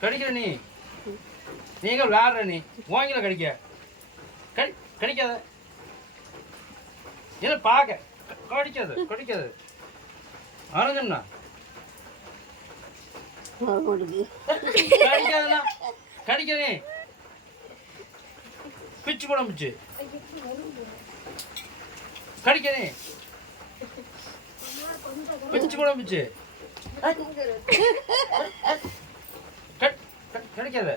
கடிக்கிற நீ நீங்க விளையாடுற நீ வாங்கில கடிக்க கடிக்காத இல்லை பார்க்க கடிக்காது ஆரஞ்சம்ண்ணா கடிக்காதுண்ணா கடிக்கிறே பிச்சு போட பிச்சு கடிக்கிறே பிச்சு போட பிச்சு கிடைக்காத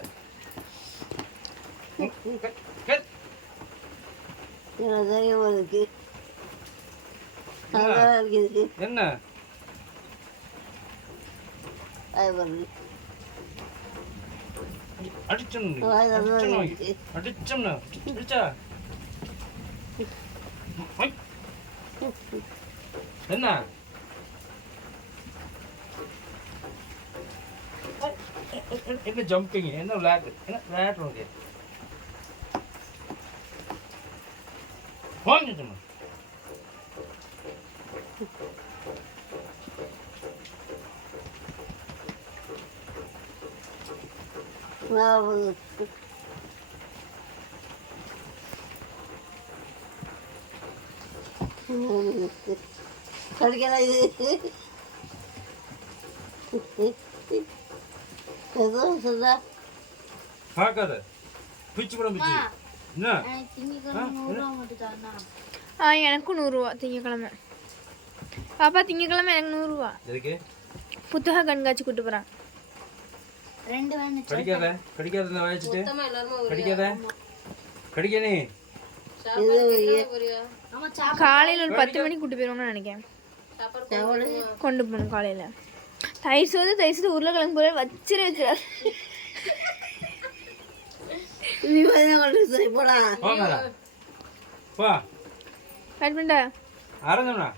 என்ன அடிச்சோம்னா அடிச்சா என்ன என்ன ஜம்பிங் என்ன விளையாட்டு உனக்கு வாங்கிட்டோம் பார்க்காத பிச்சு படம் பிச்சு என்ன எனக்கும் 100 ரூபா திங்கக்கிழமை பாப்பா திங்கக்கிழமை எனக்கு 100 ரூபா எதுக்கு புத்தக கண்காட்சி கூட்டு போறான் கடிக்காத இந்த வாயிச்சிட்டு கடிக்காதே காலையில் ஒரு 10 மணிக்கு கூட்டு போயிருவோம்னு நினைக்கிறேன் கொண்டு போகணும் காலையில் தயிர் சோறு உருளைக்கிழங்கு போல வச்சிருக்கிறார் போடா கட் பண்ணிட்டா ஆரஞ்சம்ண்ணா